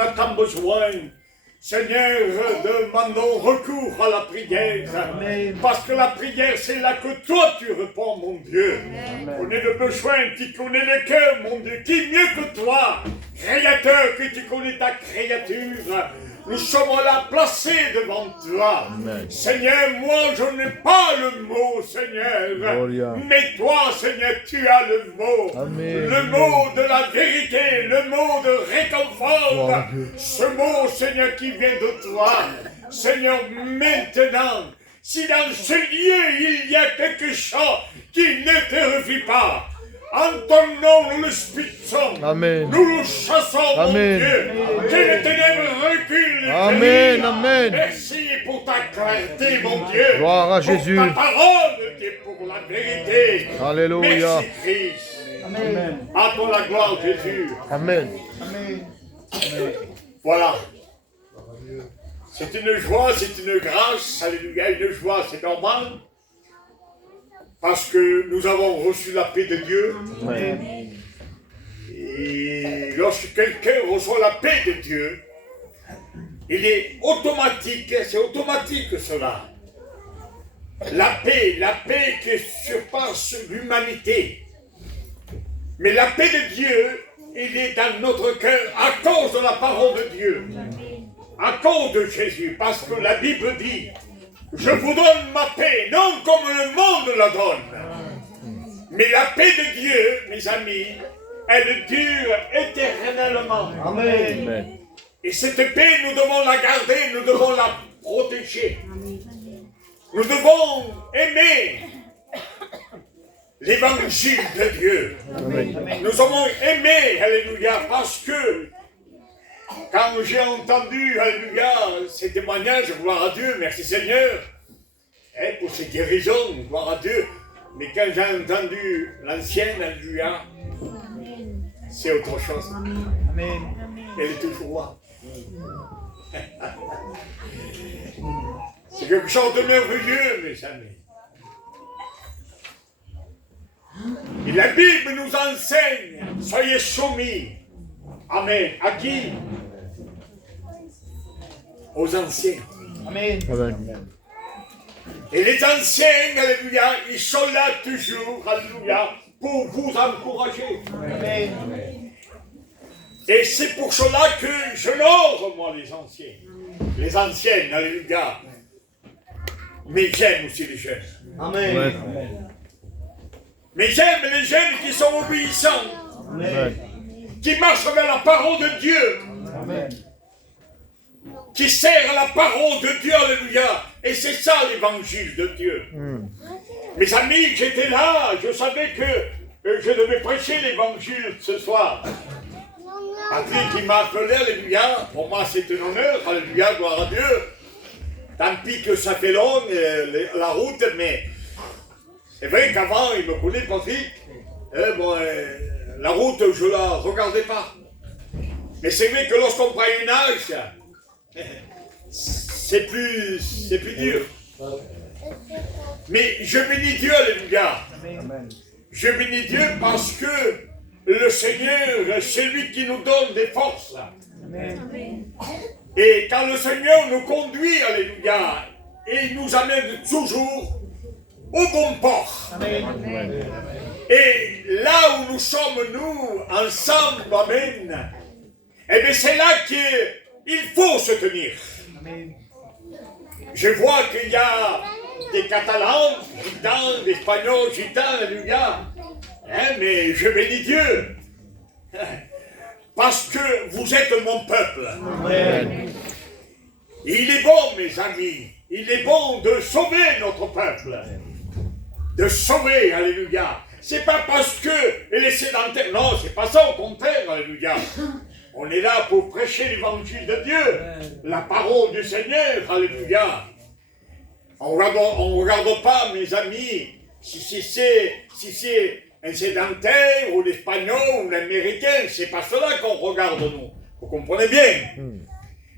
a tant besoin. Seigneur, demandons recours à la prière. Amen. Parce que la prière, c'est là que toi tu réponds, mon Dieu. Amen. Tu connais le besoin, tu connais le cœur, mon Dieu. Qui mieux que toi, Créateur, que tu connais ta créature. Nous sommes là placés devant toi. Amen. Seigneur, moi je n'ai pas le mot, Seigneur. Gloria. Mais toi, Seigneur, tu as le mot. Amen. Le mot de la vérité, le mot de réconfort. Ce mot, Seigneur, qui vient de toi. Seigneur, maintenant, si dans ce lieu il y a quelque chose qui ne te refuse pas, en ton nom, le Spirit Saint, Amen. Nous le chassons, Amen. mon Dieu. Que les ténèbres reculent. Amen, amen. Merci pour ta clarté, mon Dieu. Gloire à Jésus. Pour ta parole qui est pour la vérité. Alléluia. Merci, Christ. Amen. À toi la gloire, Jésus. Amen. Amen. Voilà. C'est une joie, c'est une grâce. Alléluia, une joie, c'est normal. Parce que nous avons reçu la paix de Dieu. Amen. Et lorsque quelqu'un reçoit la paix de Dieu, il est automatique, c'est automatique cela. La paix qui surpasse l'humanité. Mais la paix de Dieu, il est dans notre cœur à cause de la parole de Dieu. À cause de Jésus, parce que la Bible dit, je vous donne ma paix, non comme le monde la donne. Mais la paix de Dieu, mes amis, elle dure éternellement. Amen. Amen. Et cette paix, nous devons la garder, nous devons la protéger. Nous devons aimer l'évangile de Dieu. Amen. Nous avons aimé, alléluia, parce que quand j'ai entendu, alléluia, ces témoignages, gloire à Dieu, merci Seigneur, et pour ces guérisons, gloire à Dieu, mais quand j'ai entendu l'ancienne, alléluia, c'est autre chose. Amen. Elle est toujours là. C'est quelque chose de merveilleux, mes amis. Et la Bible nous enseigne, soyez soumis. Amen. À qui? Aux anciens. Amen. Amen. Et les anciens, alléluia, ils sont là toujours, alléluia, pour vous encourager. Amen. Et c'est pour cela que je n'ose, moi, les anciens. Les anciennes, alléluia. Mais j'aime aussi les jeunes. Amen. Ouais. Mais j'aime les jeunes qui sont obéissants, Amen. qui marchent vers la parole de Dieu, Amen. qui serrent la parole de Dieu, alléluia. Et c'est ça l'évangile de Dieu. Mes amis, j'étais là, je savais que je devais prêcher l'évangile ce soir. Patrick qui m'a appelé, alléluia, pour moi c'est un honneur, alléluia, gloire à Dieu. Tant pis que ça fait long, la route, mais c'est vrai qu'avant, il me connaît, Patrick, la route, je la regardais pas. Mais c'est vrai que lorsqu'on prend une âge, c'est plus dur. Mais je bénis Dieu, alléluia. Amen. Je bénis Dieu parce que le Seigneur, c'est lui qui nous donne des forces. Amen. Et quand le Seigneur nous conduit, alléluia, il nous amène toujours au bon port. Amen. Et là où nous sommes, nous, ensemble, amen, eh bien c'est là qu'il faut se tenir. Amen. Je vois qu'il y a des Catalans, Gitans, des Espagnols, Gitans, alléluia. Hein, mais je bénis Dieu. Parce que vous êtes mon peuple. Amen. Il est bon, mes amis. Il est bon de sauver notre peuple. De sauver, alléluia. C'est pas parce que les sédentaires. Non, c'est pas ça, au contraire, alléluia. On est là pour prêcher l'évangile de Dieu. La parole du Seigneur, alléluia. On ne regarde pas, mes amis, si c'est un sédentaire, ou l'espagnol, ou l'américain. C'est pas cela qu'on regarde, nous. Vous comprenez bien.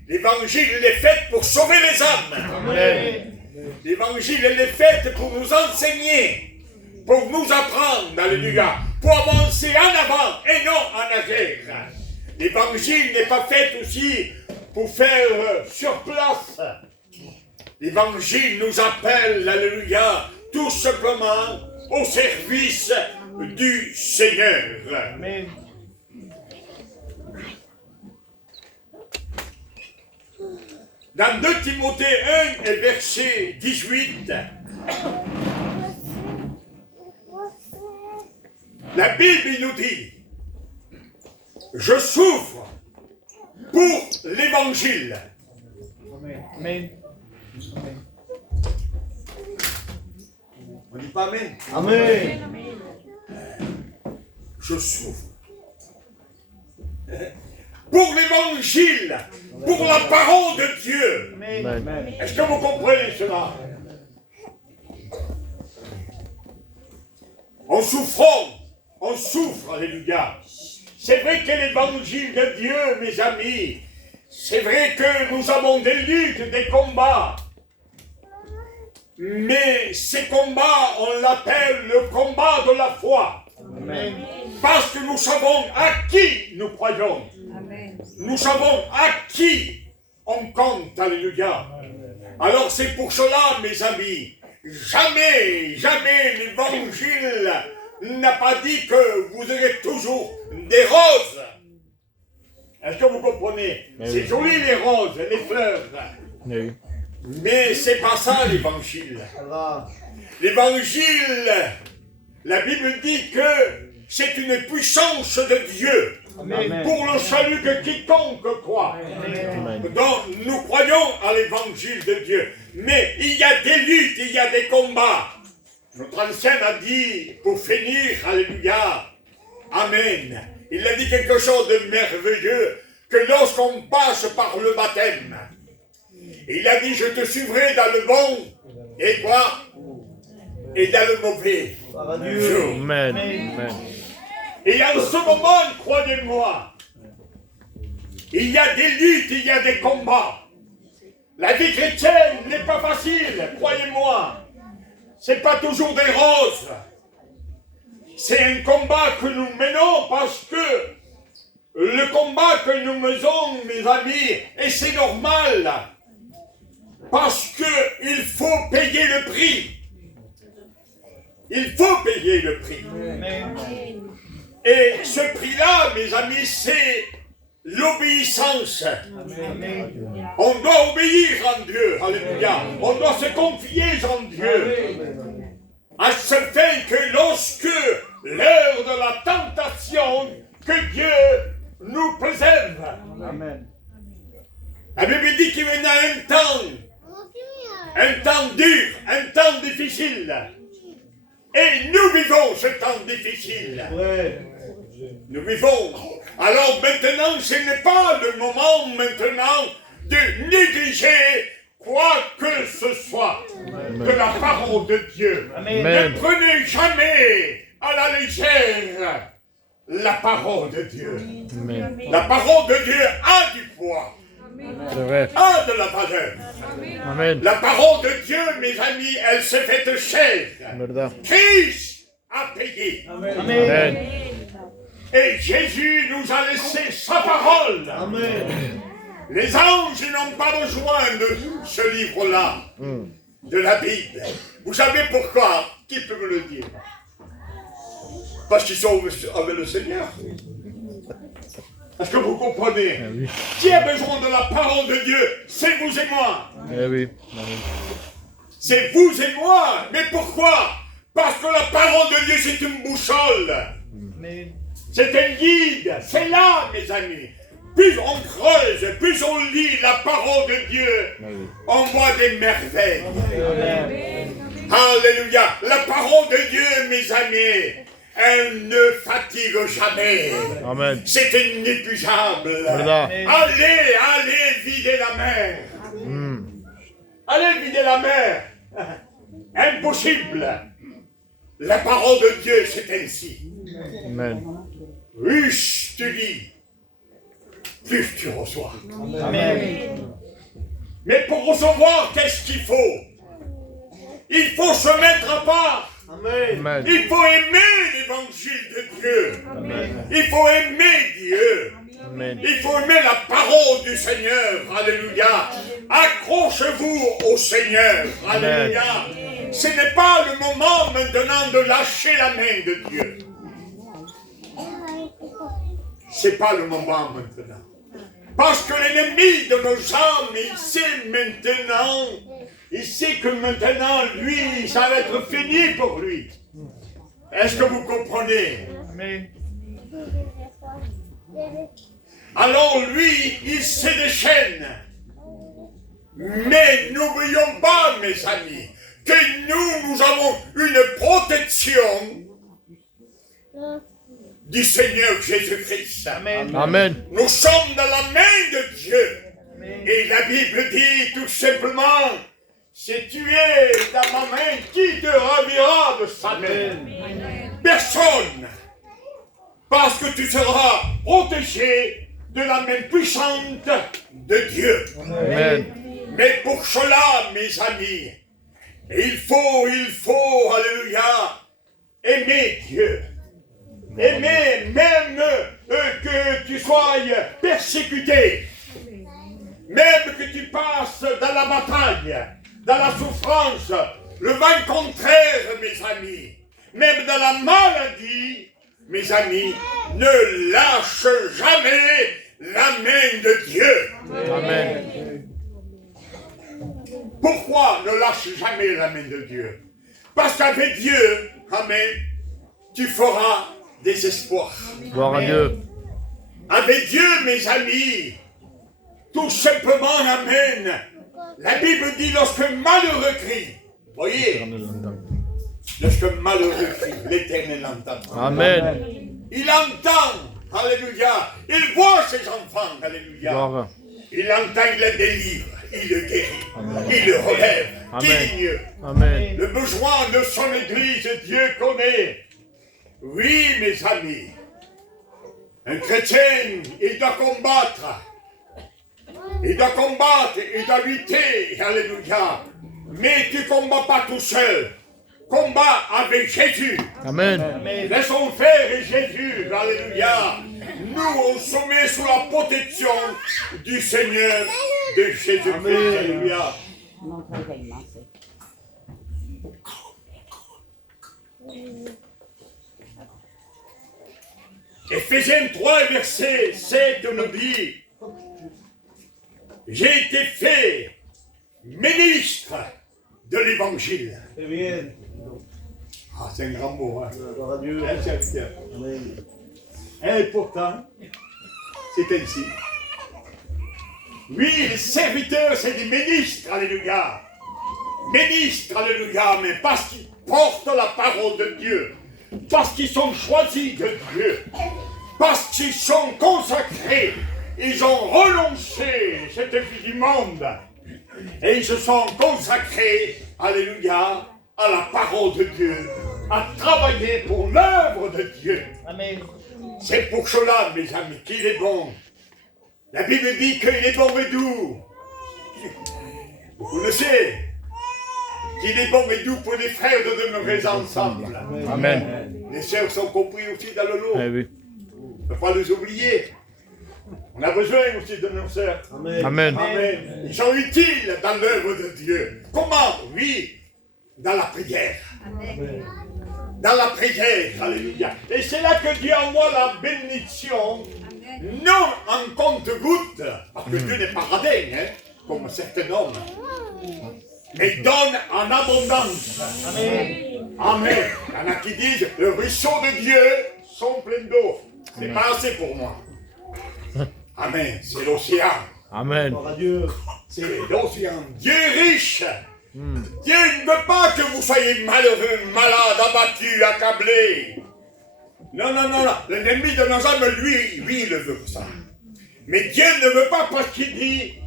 L'évangile, il est fait pour sauver les âmes. Amen. L'évangile, il est fait pour nous enseigner, pour nous apprendre, alléluia, pour avancer en avant et non en arrière. L'évangile n'est pas fait aussi pour faire sur place. L'évangile nous appelle, alléluia, tout simplement au service du Seigneur. Amen. Dans 2 Timothée 1 et verset 18, la Bible nous dit, je souffre pour l'évangile. Amen. On dit pas amen. Amen. Je souffre. Pour l'évangile, pour la parole de Dieu. Amen. Est-ce que vous comprenez cela? En souffrant, on souffre, alléluia. C'est vrai que l'évangile de Dieu, mes amis, c'est vrai que nous avons des luttes, des combats. Mais ces combats, on l'appelle le combat de la foi. Amen. Parce que nous savons à qui nous croyons. Amen. Nous savons à qui on compte, alléluia. Alors c'est pour cela, mes amis, jamais, jamais l'évangile n'a pas dit que vous aurez toujours des roses. Est-ce que vous comprenez? C'est joli les roses, les fleurs. Oui. Mais c'est pas ça l'évangile. L'évangile, la Bible dit que c'est une puissance de Dieu. Amen. Pour le salut de quiconque croit. Amen. Donc nous croyons à l'évangile de Dieu. Mais il y a des luttes, il y a des combats. Notre ancien a dit, pour finir, alléluia, amen. Il a dit quelque chose de merveilleux, que lorsqu'on passe par le baptême, il a dit, je te suivrai dans le bon, et quoi? Et dans le mauvais jour. Amen. Amen. Et en ce moment, croyez-moi, il y a des luttes, il y a des combats. La vie chrétienne n'est pas facile, croyez-moi. C'est pas toujours des roses. C'est un combat que nous menons parce que le combat que nous menons, mes amis, et c'est normal, parce qu'il faut payer le prix. Il faut payer le prix. Amen. Et ce prix-là, mes amis, c'est l'obéissance. Amen. On doit obéir en Dieu, alléluia. On doit se confier en Dieu. À ce fait que lorsque l'heure de la tentation, que Dieu nous préserve. Amen. La Bible dit qu'il y en a un temps dur, un temps difficile. Et nous vivons ce temps difficile. Nous vivons. Alors maintenant, ce n'est pas le moment maintenant de négliger quoi que ce soit de la parole de Dieu. Amen. Amen. Ne prenez jamais à la légère la parole de Dieu. Amen. La parole de Dieu a du poids, C'est vrai. a de la valeur. Amen. La parole de Dieu, mes amis, elle s'est faite chair. Verdad. Christ a payé. Amen. Amen. Et Jésus nous a laissé sa parole. Amen. Les anges n'ont pas besoin de ce livre-là, de la Bible. Vous savez pourquoi? Qui peut me le dire? Parce qu'ils sont avec le Seigneur. Est-ce que vous comprenez? Oui. Qui a besoin de la parole de Dieu? C'est vous et moi. Eh oui. Amen. C'est vous et moi. Mais pourquoi? Parce que la parole de Dieu, c'est une boussole. Amen. C'est un guide. C'est là, mes amis. Plus on creuse, plus on lit la parole de Dieu, on voit des merveilles. Alléluia. La parole de Dieu, mes amis, elle ne fatigue jamais. Amen. C'est inépuisable. Verdad. Allez vider la mer. Allez vider la mer. Impossible. La parole de Dieu, c'est ainsi. Amen. Plus tu lis, plus tu reçois. Amen. Mais pour recevoir, qu'est-ce qu'il faut? Il faut se mettre à part. Amen. Il faut aimer l'évangile de Dieu. Il faut aimer Dieu. Amen. Il faut aimer la parole du Seigneur. Alléluia. Accrochez-vous au Seigneur. Alléluia. Ce n'est pas le moment maintenant de lâcher la main de Dieu. Ce n'est pas le moment maintenant. Parce que l'ennemi de nos âmes, il sait maintenant, il sait que maintenant, lui, ça va être fini pour lui. Est-ce que vous comprenez? Amen. Alors lui, il se déchaîne. Mais n'oublions pas, mes amis, que nous avons une protection du Seigneur Jésus-Christ. Amen. Amen. Nous sommes dans la main de Dieu. Amen. Et la Bible dit tout simplement, si tu es dans ma main, qui te ravira de sa main? Personne. Parce que tu seras protégé de la main puissante de Dieu. Amen. Mais pour cela, mes amis, il faut, alléluia, aimer Dieu. Aimer même que tu sois persécuté. Même que tu passes dans la bataille, dans la souffrance, le vent contraire, mes amis. Même dans la maladie, mes amis, ne lâche jamais la main de Dieu. Amen. Pourquoi ne lâche jamais la main de Dieu? Parce qu'avec Dieu, amen, tu feras des espoirs. Gloire à Dieu. Avec Dieu, mes amis, tout simplement, amen. La Bible dit lorsque malheureux crie, voyez, lorsque malheureux crie, l'Éternel entend. Amen. Il entend, alléluia. Il voit ses enfants, alléluia. Gloire. Il entend, il le délivre, il le guérit, il le relève. Qui est mieux? Amen. Le besoin de son Église, Dieu connaît. Oui, mes amis, un chrétien, il doit combattre. Il doit combattre, il doit lutter, alléluia. Mais tu ne combats pas tout seul. Combat avec Jésus. Amen. Amen. Laissons faire Jésus, alléluia. Nous, on se met sous la protection du Seigneur de Jésus-Christ, alléluia. Éphésiens 3, verset 7 nous dit, j'ai été fait ministre de l'évangile. Amen. Ah, c'est un grand mot, hein. Gloire à Dieu. Un serviteur. Amen. Et pourtant, c'est ainsi. Oui, les serviteurs, c'est des ministres, alléluia. Ministres, alléluia, mais parce qu'ils portent la parole de Dieu, parce qu'ils sont choisis de Dieu, parce qu'ils sont consacrés, ils ont renoncé cette vie du monde, et ils se sont consacrés, alléluia, à la parole de Dieu, à travailler pour l'œuvre de Dieu. Amen. C'est pour cela, mes amis, qu'il est bon. La Bible dit qu'il est bon et doux. Vous le savez, qu'il est bon et doux pour les frères de demeurer ensemble. Amen. Les sœurs sont compris aussi dans le lot. Eh oui. Il ne faut pas les oublier. On a besoin aussi de nos sœurs. Amen. Amen. Amen. Ils sont utiles dans l'œuvre de Dieu. Comment? Oui, dans la prière. Amen. Dans la prière, alléluia. Et c'est là que Dieu envoie la bénédiction, non en compte-goutte, parce que Dieu n'est pas radin, hein, comme certains hommes, mais donne en abondance. Amen. Amen. Il y en a qui disent, le ruisseau de Dieu sont pleins d'eau. C'est pas assez pour moi. Amen. C'est l'océan. Amen. Gloire à Dieu. C'est l'océan. Dieu est riche. Dieu ne veut pas que vous soyez malheureux, malade, abattu, accablé. Non, non, non, non. L'ennemi de nos âmes, lui, il le veut ça. Mais Dieu ne veut pas parce qu'il dit,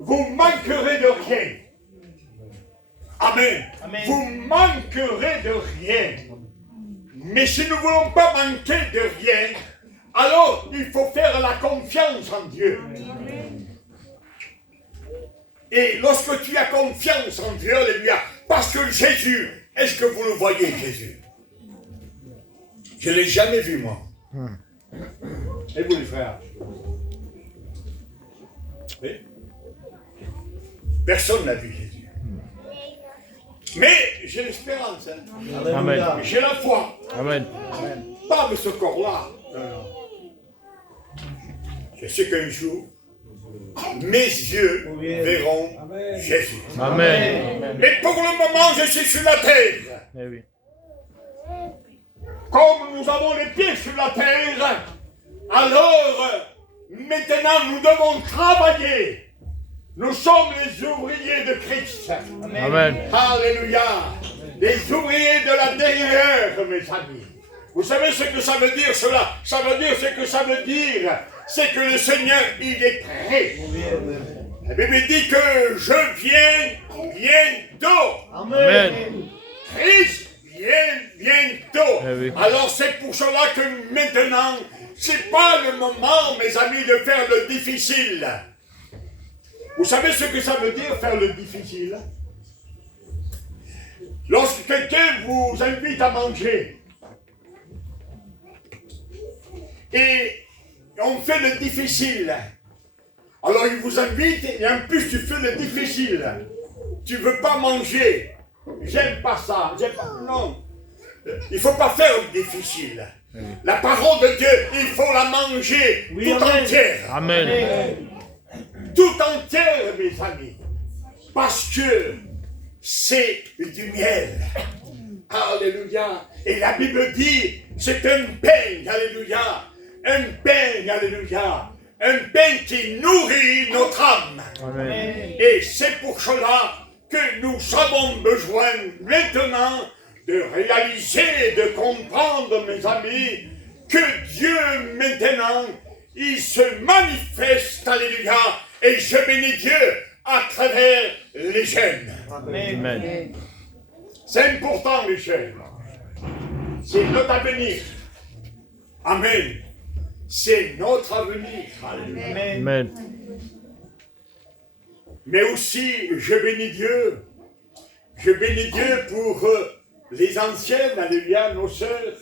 vous manquerez de rien. Amen. Amen. Vous manquerez de rien. Mais si nous ne voulons pas manquer de rien, alors il faut faire la confiance en Dieu. Et lorsque tu as confiance en Dieu, alléluia, parce que Jésus, est-ce que vous le voyez, Jésus? Je ne l'ai jamais vu, moi. Et vous, les frères? Oui. Personne n'a vu Jésus. Mais j'ai l'espérance. Hein. Amen. J'ai la foi. Amen. Pas de ce corps-là. Non. Je sais qu'un jour, mes yeux verront Jésus. Amen. Mais pour le moment, je suis sur la terre. Eh oui. Comme nous avons les pieds sur la terre, alors maintenant nous devons travailler. Nous sommes les ouvriers de Christ. Amen. Alléluia. Les ouvriers de la dernière, mes amis. Vous savez ce que ça veut dire cela? Ça veut dire ce que ça veut dire. C'est que le Seigneur, il est prêt. La Bible dit que je viens bientôt. Amen. Christ vient bientôt. Eh oui. Alors c'est pour cela que maintenant, c'est pas le moment, mes amis, de faire le difficile. Vous savez ce que ça veut dire, faire le difficile? Lorsque quelqu'un vous invite à manger, et on fait le difficile, alors il vous invite, et en plus tu fais le difficile. Tu veux pas manger. J'aime pas ça. Non. Il faut pas faire le difficile. La parole de Dieu, il faut la manger tout entière. Amen. Tout entière, mes amis. Parce que c'est du miel. Alléluia. Et la Bible dit, c'est un pain, alléluia. Un pain, alléluia. Un pain qui nourrit notre âme. Amen. Et c'est pour cela que nous avons besoin maintenant de réaliser, de comprendre, mes amis, que Dieu maintenant, il se manifeste, alléluia, et je bénis Dieu à travers les jeunes. Amen. C'est important, les jeunes. C'est notre avenir. Amen. C'est notre avenir. Alléluia. Amen. Mais aussi, je bénis Dieu. Je bénis Dieu pour les anciennes, alléluia, nos sœurs.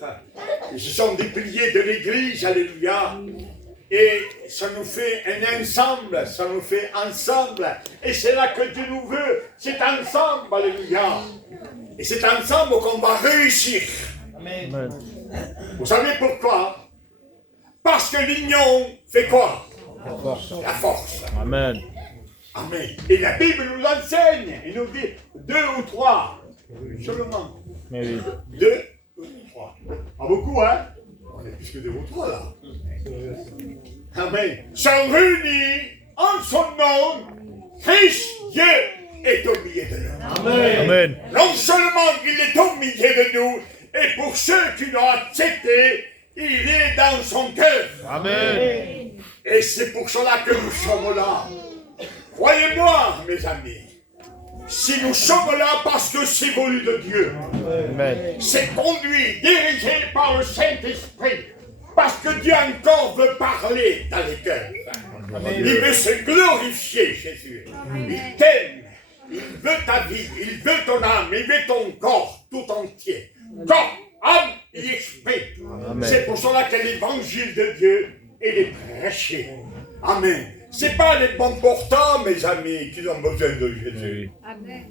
Ce sont des piliers de l'Église, alléluia. Et ça nous fait un ensemble, ça nous fait ensemble. Et c'est là que Dieu nous veut, c'est ensemble, alléluia. Et c'est ensemble qu'on va réussir. Amen. Vous savez pourquoi? Parce que l'union fait quoi? La force. La force. Amen. Amen. Et la Bible nous enseigne, il nous dit 2 ou 3, seulement. Eh oui. 2 ou 3. Pas beaucoup, hein? On est plus que 2 ou 3 là. Amen. Sont réunis en son nom, Christ, Dieu est au milieu de nous. Amen. Non seulement il est au milieu de nous, et pour ceux qui l'ont accepté, il est dans son cœur. Amen. Et c'est pour cela que nous sommes là. Croyez-moi, mes amis, si nous sommes là parce que c'est voulu de Dieu, Amen. c'est conduit, dirigé par le Saint-Esprit, parce que Dieu encore veut parler dans les cœurs. Il veut se glorifier, Jésus. Il t'aime, il veut ta vie, il veut ton âme, il veut ton corps tout entier. Corps, âme et esprit. Amen. C'est pour cela que l'évangile de Dieu, il est prêché. Amen. C'est pas les bons portants, mes amis, qui ont besoin de Jésus. Amen.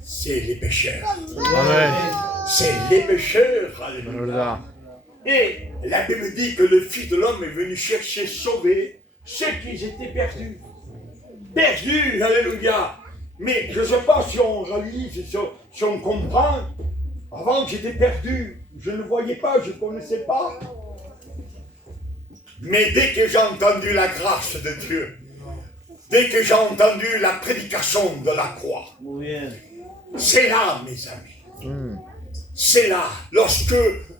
C'est les pécheurs. Amen. C'est les pécheurs. Alléluia. Et la Bible dit que le Fils de l'homme est venu chercher, sauver ceux qui étaient perdus. Perdus, alléluia. Mais je ne sais pas si on réalise, si on comprend. Avant que j'étais perdu, je ne voyais pas, je ne connaissais pas. Mais dès que j'ai entendu la grâce de Dieu, dès que j'ai entendu la prédication de la croix, c'est là, mes amis. C'est là, lorsque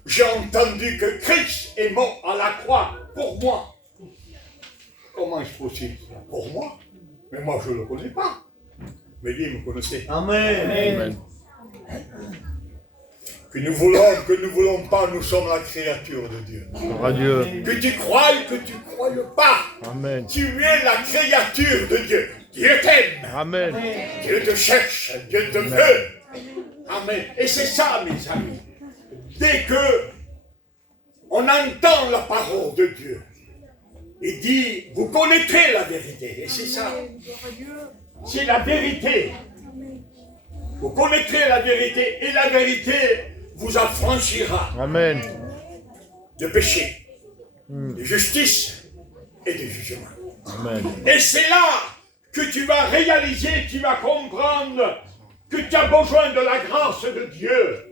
j'ai entendu que Christ est mort à la croix pour moi. Comment est-ce possible? Pour moi? Mais moi, je ne le connais pas. Mais lui, il me connaissait. Amen. Que nous voulons pas, nous sommes la créature de Dieu. Dieu. Que tu crois, que tu ne crois pas. Amen. Tu es la créature de Dieu. Dieu t'aime. Amen. Dieu te cherche. Dieu te veut. Amen. Et c'est ça, mes amis. Dès que on entend la parole de Dieu, Il dit, vous connaîtrez la vérité. Et c'est ça. C'est la vérité. Vous connaîtrez la vérité et la vérité vous affranchira. Amen. De péché, de justice et de jugement. Amen. Et c'est là que tu vas réaliser, tu vas comprendre que tu as besoin de la grâce de Dieu.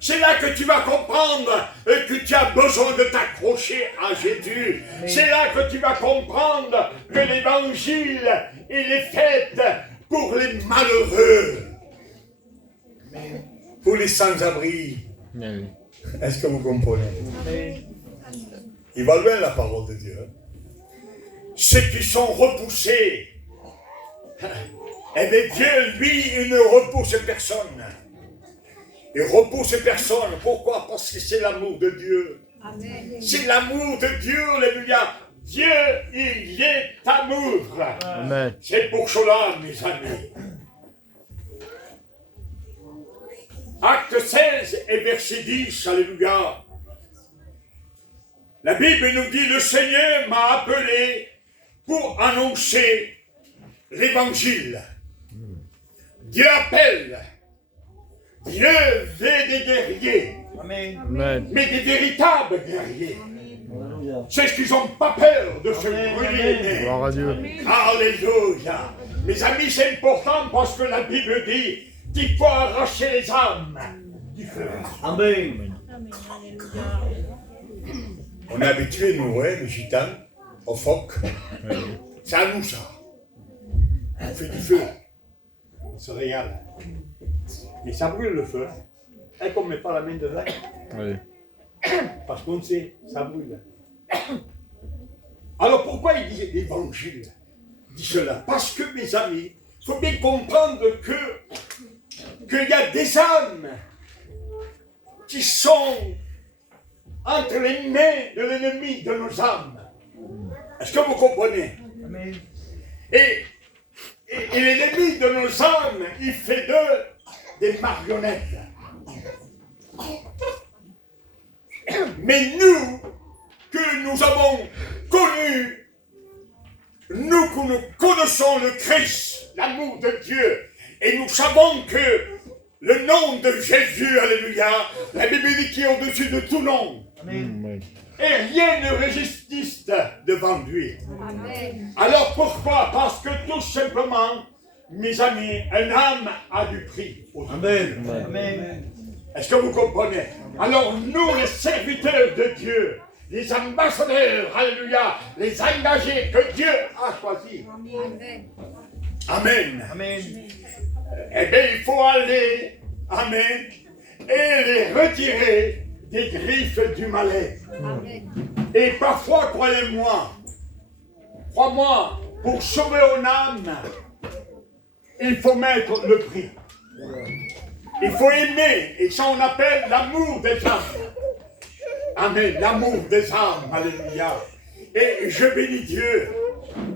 C'est là que tu vas comprendre que tu as besoin de t'accrocher à Jésus. C'est là que tu vas comprendre que l'évangile, il est fait pour les malheureux, pour les sans-abri. Amen. Est-ce que vous comprenez? Il va loin la parole de Dieu. Ceux qui sont repoussés, eh bien Dieu, lui, il ne repousse personne. Il repousse personne. Pourquoi? Parce que c'est l'amour de Dieu. C'est l'amour de Dieu, alléluia. Dieu, il est amour. Amen. C'est pour cela, mes amis. Acte 16 et verset 10, alléluia. La Bible nous dit, le Seigneur m'a appelé pour annoncer l'évangile. Dieu appelle. Dieu veut des guerriers. Amen. Mais des véritables guerriers. C'est ce qu'ils n'ont pas peur de se brûler. Gloire à Dieu. Alléluia. Mes amis, c'est important parce que la Bible dit qu'il faut arracher les âmes du feu. Amen. On est habitué, nous, les gitans, au phoque. C'est à nous, ça. On fait du feu. On se régale. Mais ça brûle le feu. Et qu'on ne met pas la main dedans. Oui. Parce qu'on sait, ça brûle. Alors pourquoi il dit l'évangile? Il dit cela. Parce que, mes amis, il faut bien comprendre qu'il y a des âmes qui sont entre les mains de l'ennemi de nos âmes. Est-ce que vous comprenez? Amen. Et l'ennemi de nos âmes, il fait d'eux des marionnettes. Mais nous, que nous avons connu, nous que nous connaissons le Christ, l'amour de Dieu, et nous savons que le nom de Jésus, alléluia, la Bible dit qu'il est au-dessus de tout nom. Amen. Et rien ne résiste devant lui. Amen. Alors pourquoi? Parce que tout simplement, mes amis, un âme a du prix. Amen. Amen. Est-ce que vous comprenez? Alors nous, les serviteurs de Dieu, les ambassadeurs, alléluia, les engagés que Dieu a choisis. Amen. Amen. Amen. Eh bien, il faut aller, amen, et les retirer des griffes du malais. Amen. Et parfois, croyez-moi, crois-moi, pour sauver une âme, il faut mettre le prix. Il faut aimer, et ça on appelle l'amour des âmes. Amen, l'amour des âmes, alléluia. Et je bénis Dieu,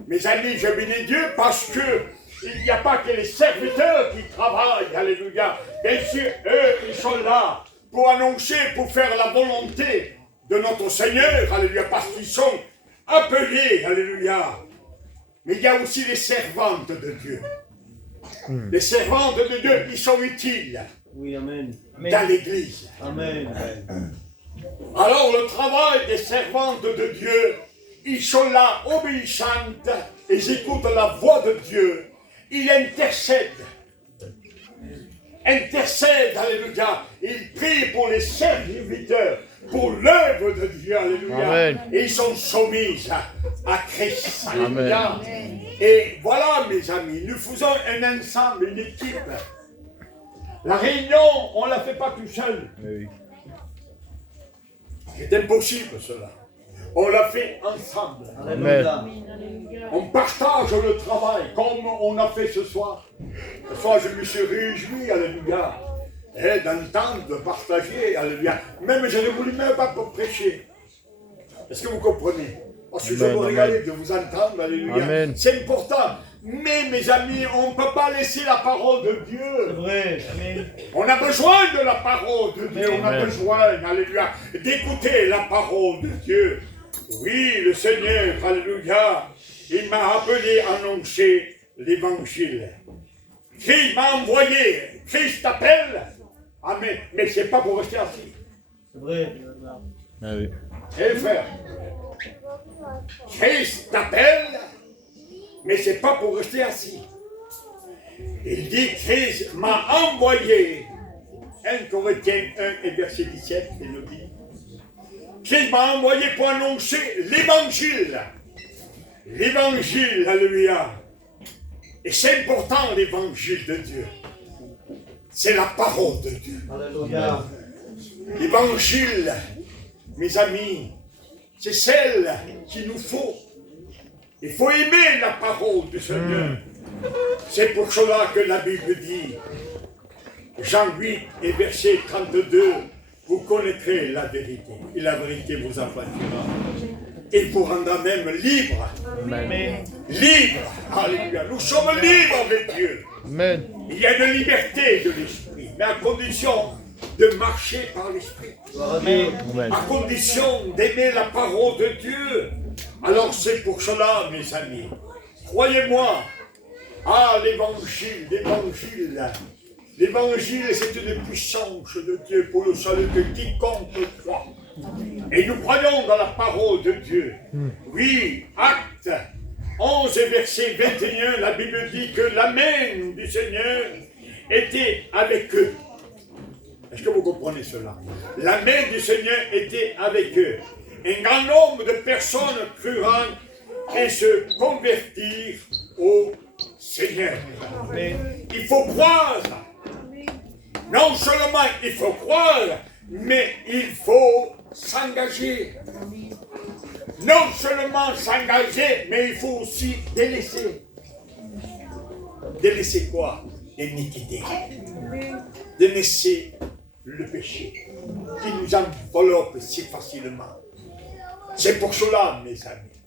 mes amis, je bénis Dieu parce que il n'y a pas que les serviteurs qui travaillent, alléluia. Bien sûr, eux, ils sont là pour annoncer, pour faire la volonté de notre Seigneur, alléluia, parce qu'ils sont appelés, alléluia. Mais il y a aussi les servantes de Dieu. Les servantes de Dieu, ils sont utiles Oui, amen. dans l'église. Amen. Alors le travail des servantes de Dieu, ils sont là obéissantes, ils écoutent la voix de Dieu, ils intercèdent. Intercèdent, alléluia. Ils prient pour les serviteurs, pour l'œuvre de Dieu, alléluia. Amen. Et ils sont soumis à Christ, alléluia. Amen. Et voilà, mes amis, nous faisons un ensemble, une équipe. La réunion, on ne la fait pas tout seul. Oui. C'est impossible, cela. On la fait ensemble. Alléluia. On partage le travail, comme on a fait ce soir. Ce soir, je me suis réjoui, alléluia, d'entendre, de partager, alléluia. Même, je ne voulais même pas pour prêcher. Est-ce que vous comprenez? Parce que je Amen, me amen. régalais de vous entendre, alléluia. Amen. C'est important. Mais, mes amis, on ne peut pas laisser la parole de C'est Dieu. vrai. Amen. On a besoin de la parole de Dieu. On a Amen. besoin, alléluia, d'écouter la parole de Dieu. Oui, le Seigneur, alléluia, il m'a appelé à annoncer l'évangile. Christ m'a envoyé, Christ t'appelle. Amen. Mais c'est pas pour rester assis. C'est vrai. Ah oui. Eh frère, Christ t'appelle, mais c'est pas pour rester assis. Il dit, Christ m'a envoyé. 1 Corinthiens 1 et verset 17, il nous dit. Christ m'a envoyé pour annoncer l'évangile. L'évangile, alléluia. Et c'est important l'évangile de Dieu. C'est la parole de Dieu. Alléluia. L'évangile, mes amis, c'est celle qu'il nous faut. Il faut aimer la parole du Seigneur. C'est pour cela que la Bible dit, Jean 8 et verset 32, vous connaîtrez la vérité, et la vérité vous affranchira. Et vous rendra même libre. Amen. Libre. Alléluia. Nous sommes libres avec Dieu. Amen. Il y a une liberté de l'esprit, mais à condition de marcher par l'esprit. Amen. Amen. À condition d'aimer la parole de Dieu. Alors c'est pour cela, mes amis, croyez-moi, l'évangile, l'évangile c'est une puissance de Dieu pour le salut de quiconque croit. Et nous croyons dans la parole de Dieu. Oui, Actes 11 et verset 21, la Bible dit que la main du Seigneur était avec eux. Est-ce que vous comprenez cela? La main du Seigneur était avec eux. Un grand nombre de personnes crurent et se convertirent au Seigneur. Il faut croire. Non seulement il faut croire, mais il faut s'engager. Non seulement s'engager, mais il faut aussi délaisser. Délaisser quoi? L'iniquité. Délaisser le péché qui nous enveloppe si facilement. C'est pour cela, mes amis,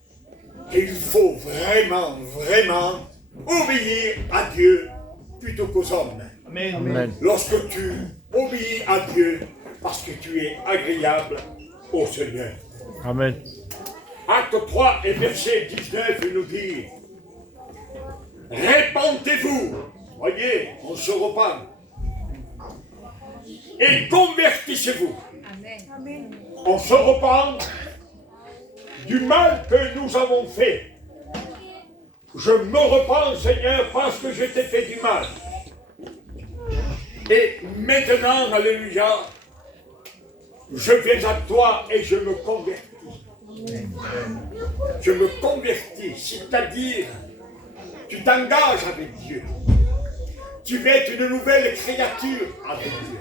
qu'il faut vraiment, vraiment obéir à Dieu plutôt qu'aux hommes. Amen. Amen. Lorsque tu obéis à Dieu parce que tu es agréable au Seigneur. Amen. Acte 3 et verset 19 il nous dit, répentez-vous, voyez, on se repent, et convertissez-vous. Amen. On se repent du mal que nous avons fait. Je me repens, Seigneur, parce que je t'ai fait du mal. Et maintenant, alléluia, je viens à toi et je me convertis. Je me convertis, c'est-à-dire, tu t'engages avec Dieu. Tu vas être une nouvelle créature avec Dieu.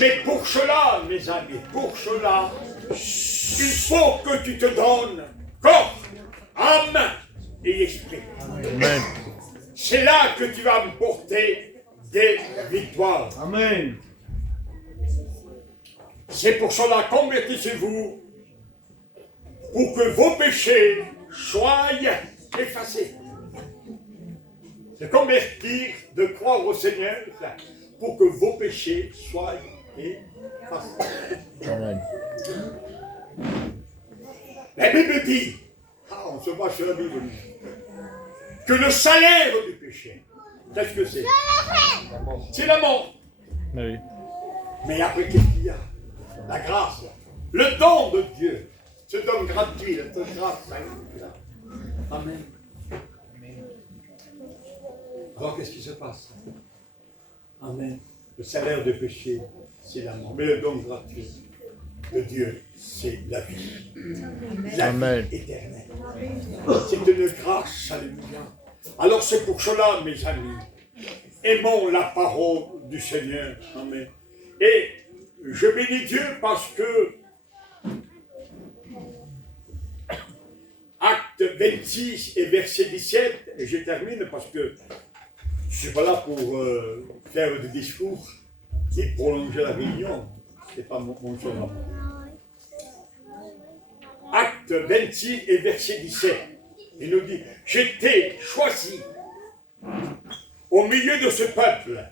Mais pour cela, mes amis, pour cela, il faut que tu te donnes corps, âme et esprit. Amen. C'est là que tu vas me porter des victoires. Amen. C'est pour cela, convertissez-vous pour que vos péchés soient effacés. Se convertir, de croire au Seigneur pour que vos péchés soient effacés. Amen. La Bible dit, on se voit sur la Bible, que le salaire du péché, qu'est-ce que c'est? C'est la mort. Ah oui. Mais après, qu'est-ce qu'il y a? La grâce, le don de Dieu, ce don gratuit, le don de grâce. Amen. Alors, qu'est-ce qui se passe? Amen. Le salaire du péché, c'est la mort. Mais le don gratuit de Dieu, c'est la vie. La Amen. vie éternelle. C'est une grâce, alléluia. Alors, c'est pour cela, mes amis, aimons la parole du Seigneur. Amen. Et je bénis Dieu parce que Acte 26 et verset 17, et je termine parce que je ne suis pas là pour faire des discours et prolonger la réunion. Ce n'est pas mon chose. Acte 26 et verset 17, il nous dit, j'étais choisi au milieu de ce peuple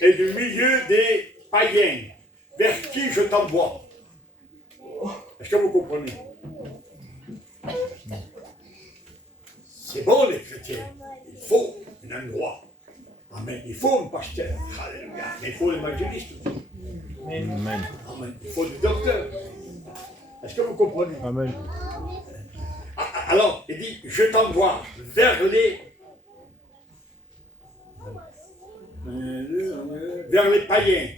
et du milieu des païens vers qui je t'envoie. Est-ce que vous comprenez? C'est bon les chrétiens. Il faut un endroit. Amen. Il faut un pasteur. Alléluia. Mais il faut l'évangéliste aussi. Amen. Amen. Il faut des docteurs. Est-ce que vous comprenez? Amen. Alors, il dit, je t'envoie vers les païens,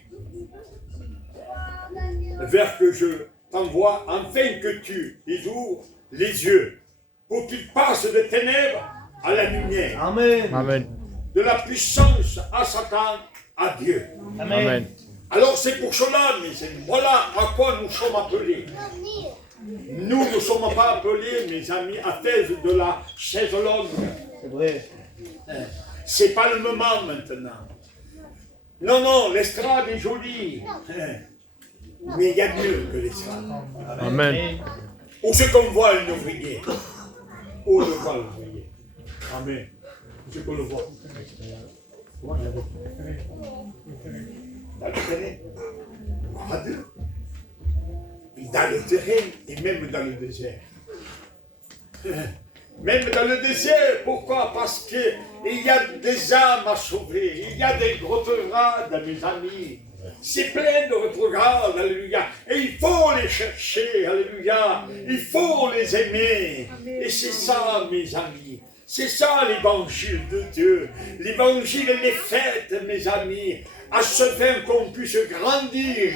vers que je t'envoie, afin que tu les ouvres les yeux, pour qu'ils passent de ténèbres à la lumière, Amen. Amen. de la puissance à Satan, à Dieu. Amen. Alors c'est pour cela, mes amis, voilà à quoi nous sommes appelés. Nous ne sommes pas appelés, mes amis, à faire de la chaise longue. C'est vrai. C'est pas le moment maintenant. Non, non, l'estrade est jolie. Mais il y a mieux que l'estrade. Amen. Où c'est qu'on voit un ouvrier? Où on le voit l'ouvrier? Amen. Où c'est qu'on le voit? Comment je le vois? Dans le terrain. À deux. Dans le terrain et même dans le désert. Même dans le désert, pourquoi? Parce qu'il y a des âmes à sauver, il y a des retrogrades, mes amis. C'est plein de retrogrades, alléluia. Et il faut les chercher, alléluia. Il faut les aimer. Et c'est ça, mes amis. C'est ça l'évangile de Dieu. L'évangile, elle est faite, mes amis, à ce fin qu'on puisse grandir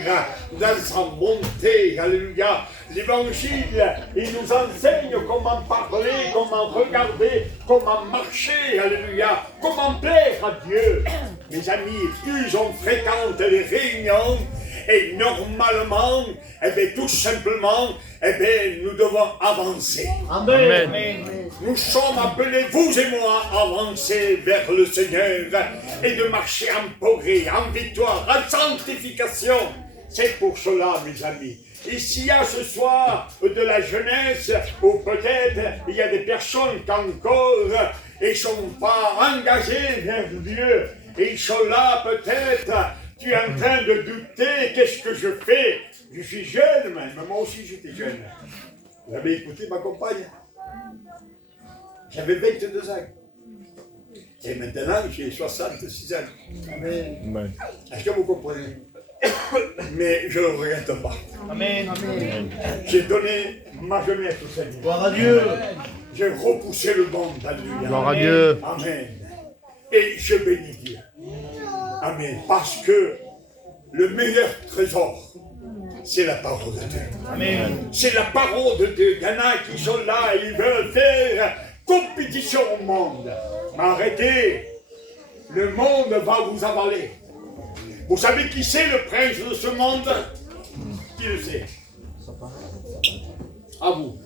dans sa montée. Alléluia. L'évangile, il nous enseigne comment parler, comment regarder, comment marcher. Alléluia. Comment plaire à Dieu. Mes amis, plus on fréquente les réunions, et normalement, eh bien, tout simplement, eh bien, nous devons avancer. Amen. Nous sommes appelés, vous et moi, à avancer vers le Seigneur et de marcher en progrès, en victoire, en sanctification. C'est pour cela, mes amis. Et s'il y a ce soir de la jeunesse, ou peut-être il y a des personnes qui encore ne sont pas engagées vers Dieu, et ils sont là peut-être, tu es en train de douter, qu'est-ce que je fais? Je suis jeune, mais moi aussi j'étais jeune. Vous avez écouté ma compagne? J'avais 22 ans. Et maintenant, j'ai 66 ans. Amen. Est-ce que vous comprenez? Mais je ne regrette pas. Amen. J'ai donné ma jeunesse au Seigneur. Gloire à Dieu. J'ai repoussé le monde. Alléluia. Gloire à Dieu. Amen. Et je bénis Dieu. Amen. Parce que le meilleur trésor, c'est la parole de Dieu. Amen. C'est la parole de Dieu. Il y en a qui sont là et ils veulent faire compétition au monde. Mais arrêtez. Le monde va vous avaler. Vous savez qui c'est le prince de ce monde? Qui le sait? À vous.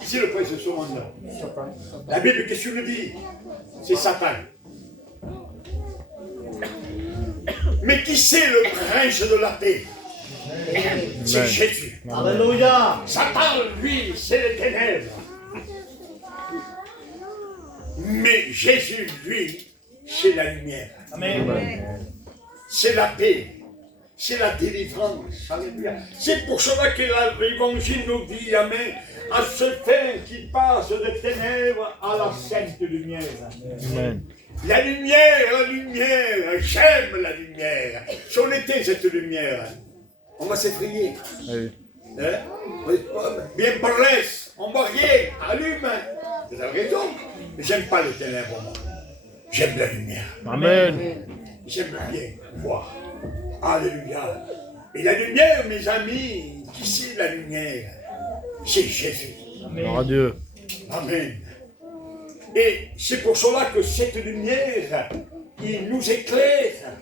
Qui c'est le prince de ce monde? La Bible, qu'est-ce que nous dit? C'est Satan. Mais qui c'est le prince de la paix? C'est Amen. Jésus. Alléluia. Satan, lui, c'est les ténèbres. Mais Jésus, lui, c'est la lumière. Amen. C'est la paix. C'est la délivrance. Alléluia. C'est pour cela que l'évangile nous dit, amen, à ce fin qui passe des ténèbres à la sainte lumière. Amen. La lumière, j'aime la lumière. Si on était cette lumière, on va s'effrayer. Oui. Hein? Bien paresse, on va rien, allume. Vous avez raison. Mais j'aime pas les ténèbres, moi. J'aime la lumière. Amen. J'aime bien voir. Alléluia. Et la lumière, mes amis, qui c'est la lumière? C'est Jésus. Gloire à Dieu. Amen. Et c'est pour cela que cette lumière, il nous éclaire.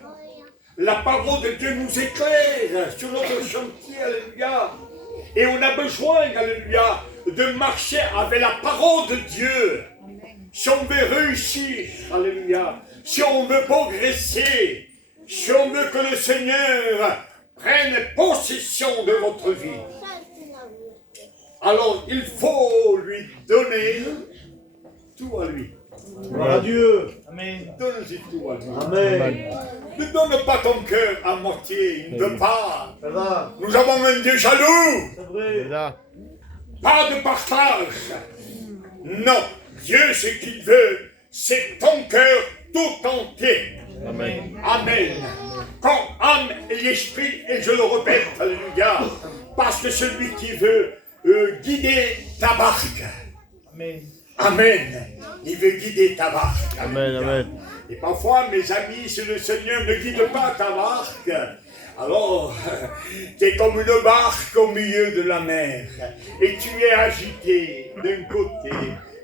La parole de Dieu nous éclaire sur notre chantier, alléluia. Et on a besoin, alléluia, de marcher avec la parole de Dieu. Si on veut réussir, alléluia, si on veut progresser, si on veut que le Seigneur prenne possession de votre vie, alors il faut lui donner tout à lui. Gloire à Dieu. Donne-lui tout à lui. Amen. Ne donne pas ton cœur à moitié, il ne veut pas. C'est ça. Nous avons un Dieu jaloux, C'est vrai. Là. pas de partage. Non, Dieu, ce qu'il veut, c'est ton cœur tout entier. Amen. Amen. Corps, âme et esprit, et je le répète, alléluia, parce que celui qui veut guider ta barque, Amen, il veut guider ta barque. Amen. Amen. Et parfois, mes amis, si le Seigneur ne guide pas ta barque, alors tu es comme une barque au milieu de la mer, et tu es agité d'un côté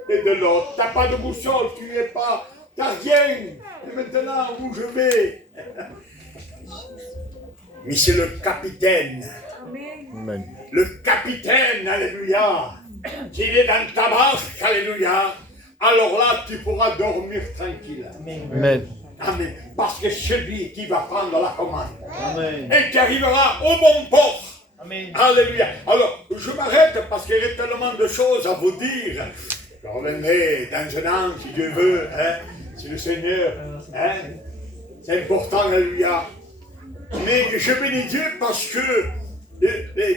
et de l'autre. Tu n'as pas de boussole, tu n'es pas, tu n'as rien. Et maintenant, où je vais? Mais c'est le capitaine. Amen. Le capitaine, alléluia. S'il est dans ta barque, alléluia. Alors là, tu pourras dormir tranquille. Amen. Amen. Parce que celui qui va prendre la commande Amen. et qui arrivera au bon port. Amen. Alléluia. Alors, je m'arrête parce qu'il y a tellement de choses à vous dire. Je reviendrai dans un an, si Dieu veut, hein, si le Seigneur, hein, c'est important, alléluia. Mais je bénis Dieu parce que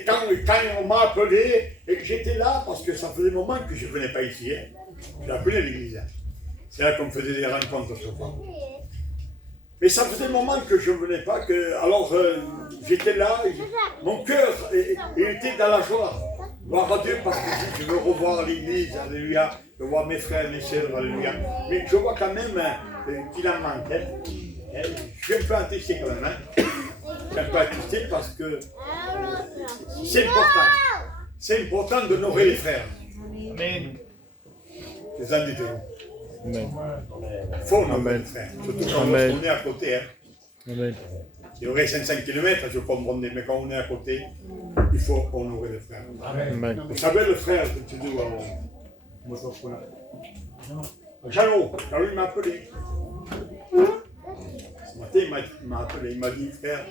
quand on m'a appelé, et que j'étais là, parce que ça faisait un moment que je ne venais pas ici. Hein. Je la connais l'église. Hein. C'est là qu'on faisait des rencontres souvent. Mais ça faisait un moment que je ne venais pas, alors j'étais là, mon cœur il était dans la joie. Gloire à Dieu parce que je veux revoir l'église, alléluia, je veux voir mes frères et mes sœurs, alléluia. Mais je vois quand même qu'il en manque. Hein. Je suis un peu attristé quand même. Hein. Je suis un peu attristé parce que c'est important. C'est important d'honorer les frères. Amen. Les uns dites-vous. Amen. Il faut honorer les frères. Surtout quand Amen. on est à côté. Hein. Amen. Il y aurait 500 km, je comprendrais, mais quand on est à côté, il faut honorer les frères. Amen. Vous savez, le frère que tu dis, Jeannot, quand lui m'a appelé. Ce matin, il m'a appelé, il m'a dit, frère,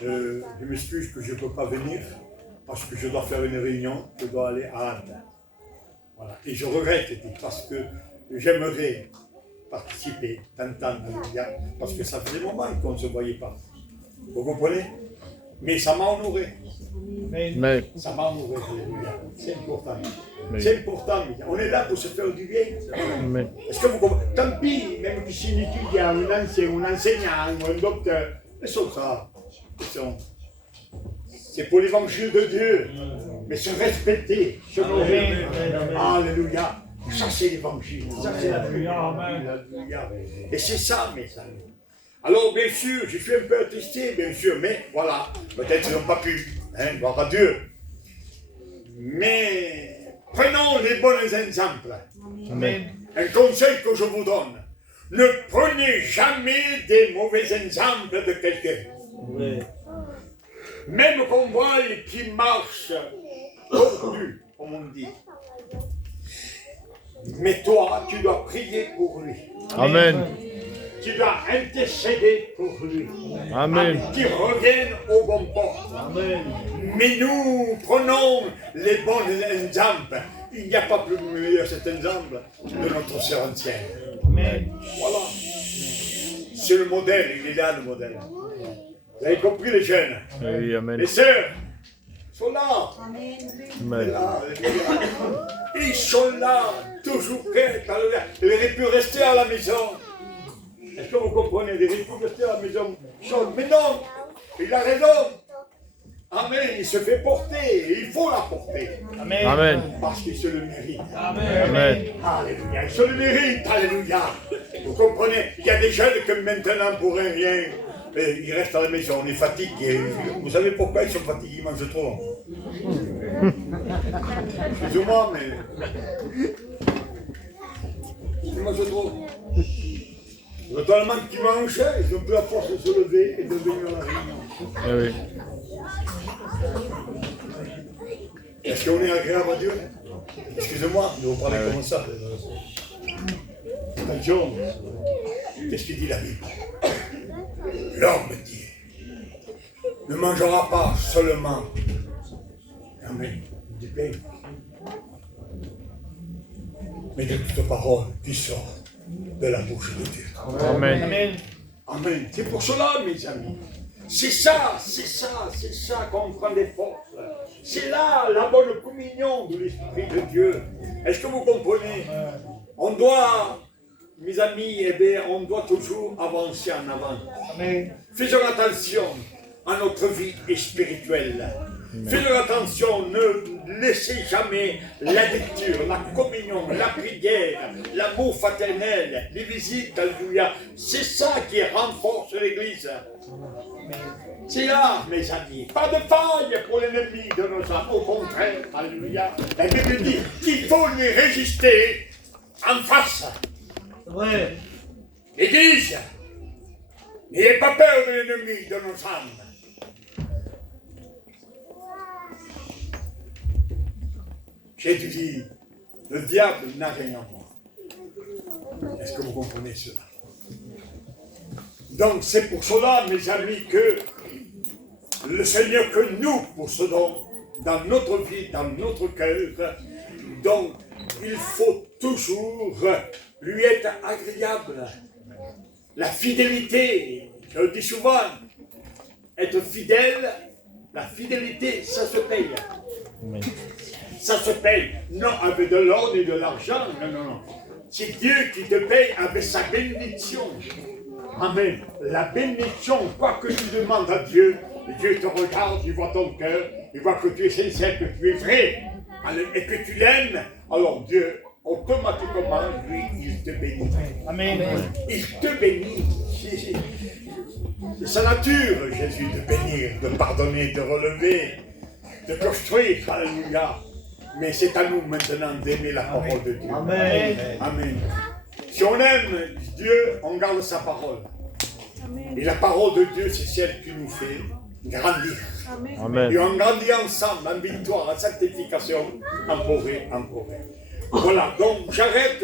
je m'excuse que je ne peux pas venir parce que je dois faire une réunion, je dois aller à Anne. Voilà. Et je regrette, parce que j'aimerais participer, t'entendre, parce que ça faisait longtemps qu'on ne se voyait pas. Vous comprenez? Mais ça m'a honoré. Amen. Ça m'a honoré, alléluia. C'est important. Oui. C'est important. On est là pour se faire du bien. Amen. Est-ce que vous comprenez? Tant pis, même si c'est un étudiant, un ancien, un enseignant, ou un docteur, ils sont ça. C'est pour l'évangile de Dieu. Mais se respecter, se honorer. Alléluia. Ça, c'est l'évangile. Ça, c'est la vie. Alléluia. Et c'est ça, mes amis. Alors, bien sûr, je suis un peu attristé, bien sûr, mais voilà, peut-être qu'ils n'ont pas pu, hein, gloire à Dieu. Mais prenons les bons exemples. Amen. Un conseil que je vous donne, ne prenez jamais des mauvais exemples de quelqu'un. Ouais. Même qu'on voit qui marche tordu, comme on dit. Mais toi, tu dois prier pour lui. Amen. Tu dois intercéder pour lui. Amen. Qu'il revienne au bon port. Amen. Mais nous prenons les bons exemples. Il n'y a pas plus meilleur cet exemple de notre sœur ancienne. Amen. Voilà. C'est le modèle, il est là le modèle. Vous avez compris les jeunes? Oui, amen. Les sœurs sont là. Amen. Là, ils sont là, toujours prêts. Ils auraient pu rester à la maison. Est-ce que vous comprenez? Ils auraient pu rester à la maison. Mais non, il a raison. Amen, il se fait porter, et il faut la porter. Amen. Amen. Parce qu'il se le mérite. Amen. Amen. Alléluia, il se le mérite, alléluia. Vous comprenez? Il y a des jeunes que maintenant, pour un rien, ils restent à la maison, on est fatigués. Vous savez pourquoi ils sont fatigués? Ils mangent trop. Excusez-moi, mais... Ils mangent trop. Totalement qu'ils mangent, ils n'ont plus la force de se lever et de venir à la réunion. Ah oui. Est-ce qu'on est agréable à Dieu? Excusez-moi, mais vous parlez comme ça. Attention, qu'est-ce qu'il dit la Bible? L'homme dit, ne mangera pas seulement du pain, mais de toute parole qui sort de la bouche de Dieu. Amen. Amen. Amen. C'est pour cela, mes amis. C'est ça qu'on prend des forces. C'est là la bonne communion de l'Esprit de Dieu. Est-ce que vous comprenez? On doit, mes amis, eh bien, on doit toujours avancer en avant. Amen. Faisons attention à notre vie spirituelle. Faisons attention, ne laissez jamais la lecture, la communion, la prière, l'amour fraternel, les visites, alléluia. C'est ça qui renforce l'Église. C'est là, mes amis, pas de faille pour l'ennemi de nos âmes, au contraire, alléluia. La Bible dit qu'il faut lui résister en face. Ouais. L'Église, n'ayez pas peur de l'ennemi de nos âmes. Jésus dit, le diable n'a rien en moi. Est-ce que vous comprenez cela? Donc c'est pour cela, mes amis, que le Seigneur que nous possédons dans notre vie, dans notre cœur, donc il faut toujours lui être agréable. La fidélité, je le dis souvent, être fidèle, la fidélité, ça se paye. Amen. Ça se paye, non avec de l'or et de l'argent, non. C'est Dieu qui te paye avec sa bénédiction. Amen. La bénédiction, quoi que tu demandes à Dieu, Dieu te regarde, il voit ton cœur, il voit que tu es sincère, que tu es vrai, et que tu l'aimes. Alors Dieu, automatiquement, lui, il te bénit. Amen. Il te bénit. C'est sa nature, Jésus, de bénir, de pardonner, de relever, de construire. Alléluia. Mais c'est à nous maintenant d'aimer la parole de Dieu. Amen. Amen. Si on aime Dieu, on garde sa parole. Et la parole de Dieu, c'est celle qui nous fait grandir. Amen. Et on grandit ensemble en victoire, en sanctification, en progrès. Voilà, donc j'arrête.